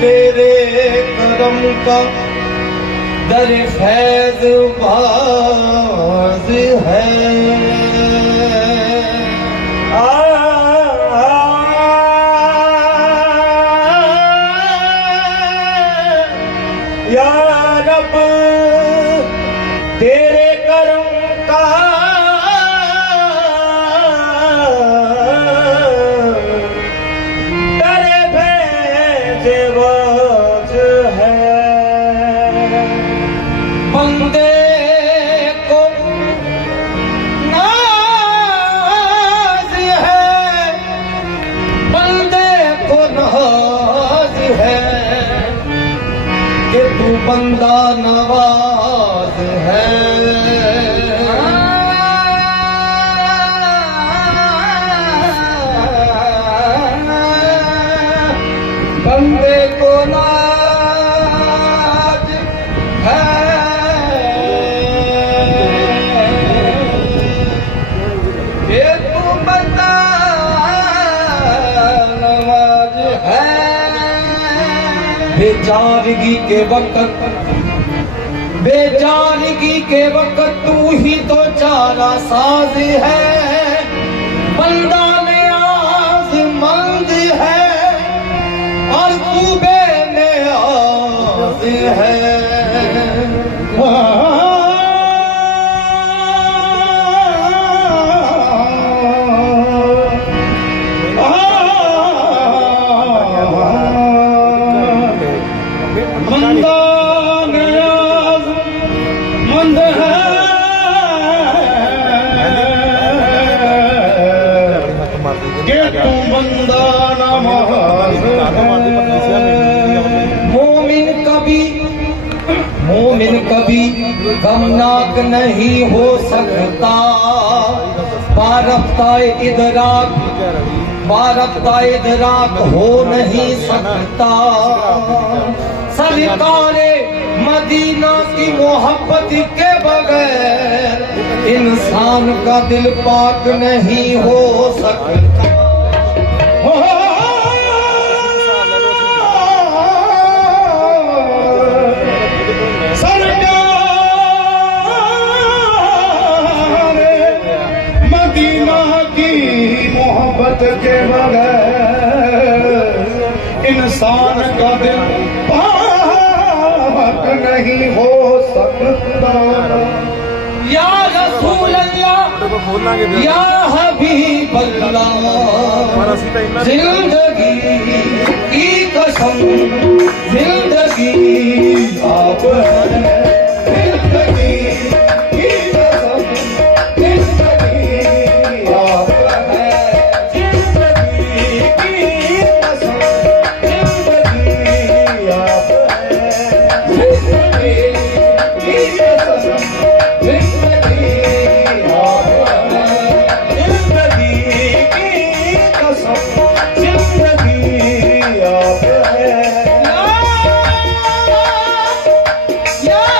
तेरे करम का दर फैज बाज है। या रब तेरे करम का दर फैज बाज है। बंदे को नाज है, बंदे को नाज है कि तू बंदा नवाज है। बंदे को नाज है ये तू बंदा नवाज है। बेचारगी के वक्त, बेचारगी के वक्त तू ही तो चारा साज है। बंदा नियाज़मंद है और तू बेनियाज़ है। बंदा नियाज़मंद है कि तू बंदा नवाज है। मोमिन कभी गमनाक नहीं हो सकता। बारफ्ता इदराक हो नहीं सकता। सरकारे मदीना की मोहब्बत के बगैर इंसान का दिल पाक नहीं हो सकता। के बगैर इंसान का दिल पाक नहीं हो सकता। या रसूल अल्लाह या हबीब अल्लाह जिंदगी की कसम जिंदगी आप है। जिंदगी की कसम जिंदगी आप है। Yeah!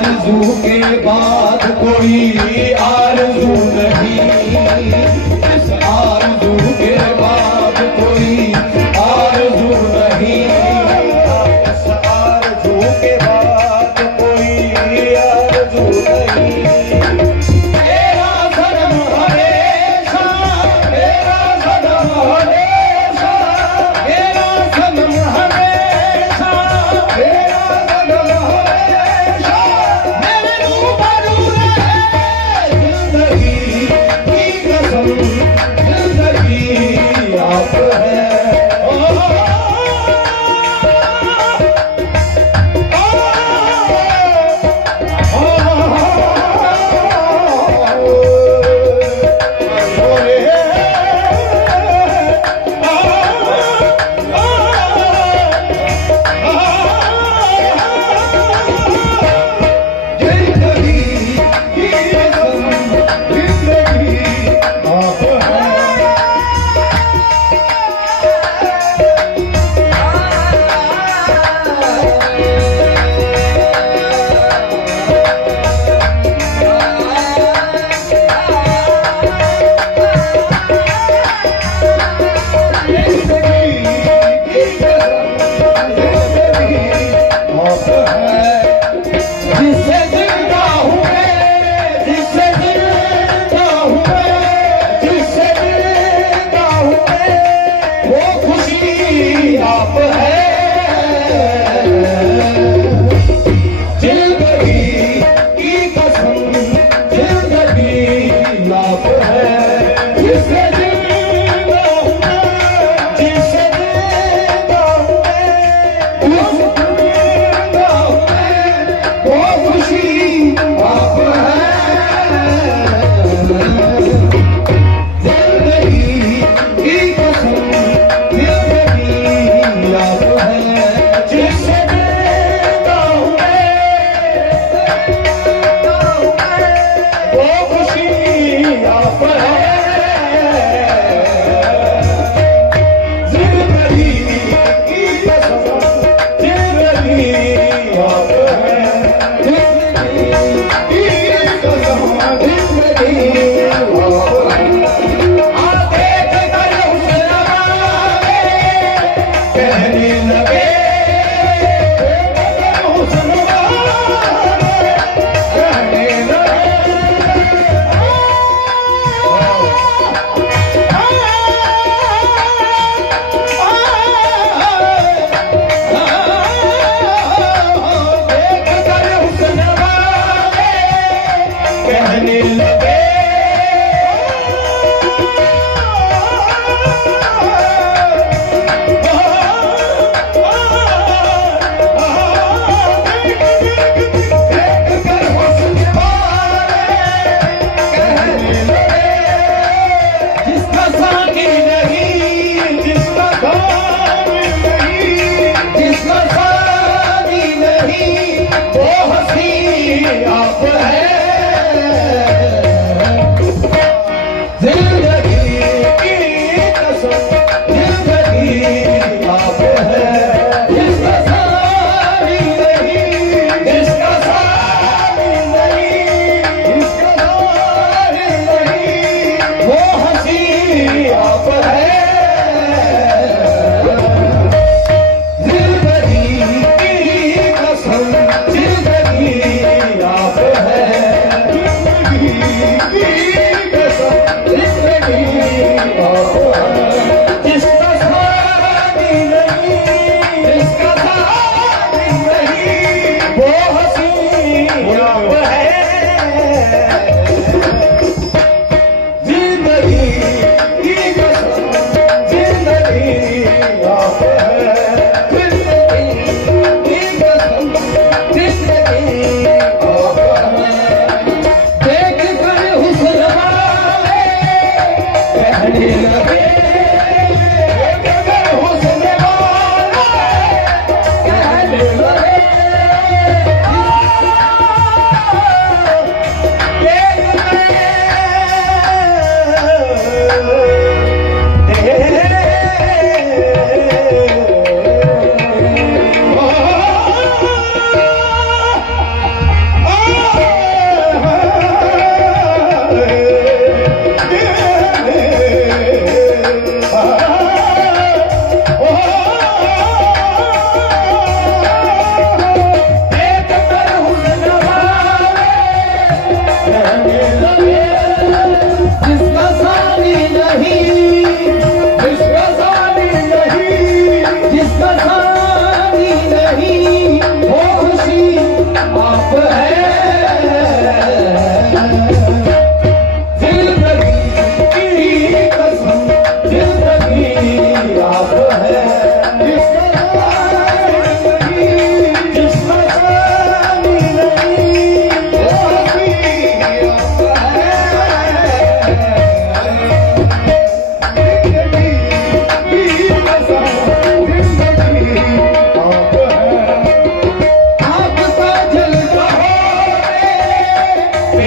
आरज़ू के बाद कोई आरज़ू नहीं, इस आरज़ू के बाद कोई आरज़ू नहीं, इस आरज़ू के बाद कोई आरज़ू नहीं। मेरा सनम हमेशा, मेरा सनम हमेशा, मेरा सनम हमेशा, मेरा सनम हमेशा मेरे रूबरू रहे। जिंदगी की कसम, जिंदगी आप है। जिंदगी आप है।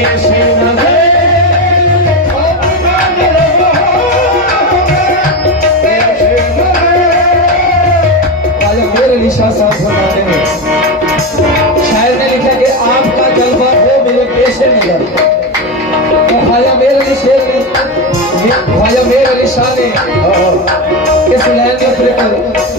पेश नजर शाह साहब फरमाते हैं, शायर ने लिखा कि आपका जलवा हो मेरे पेश नजर। तो ख्वाजा मेर अली शेर ने, ख्वाजा मेर अली शाह ने इस लाइन में